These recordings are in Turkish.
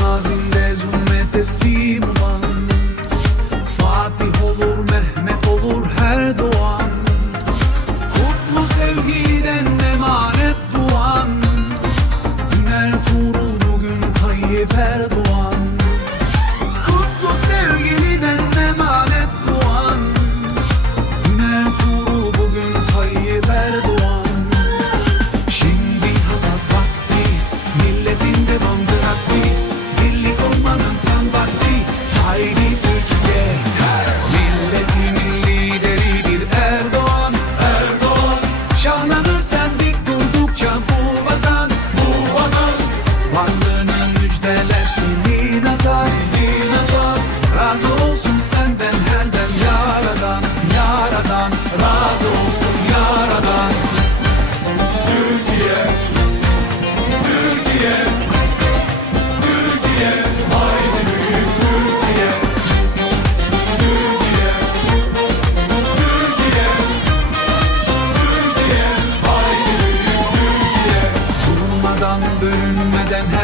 Nós em 10 um metestimos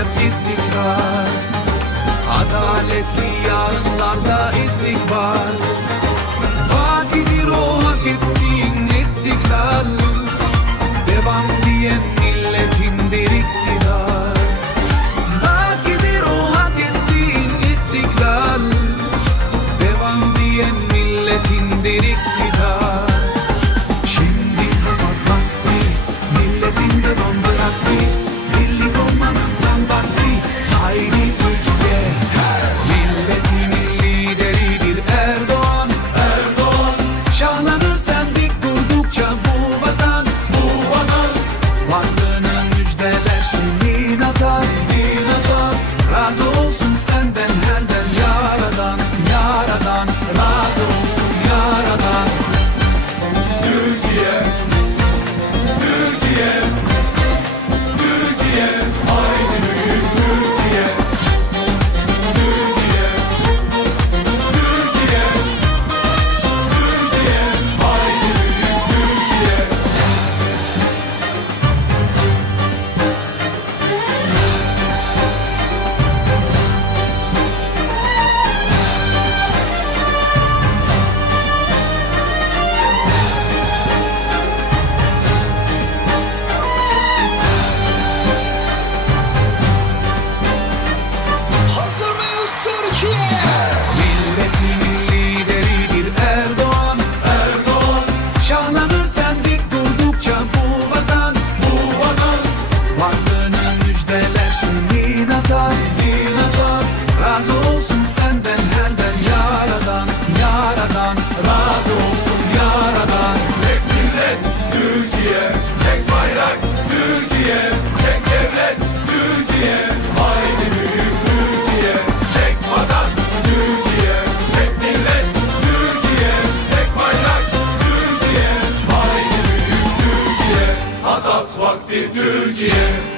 hep istikrar. Adaletli yarınlarda istikbar. Hayat Vakti Türkiye.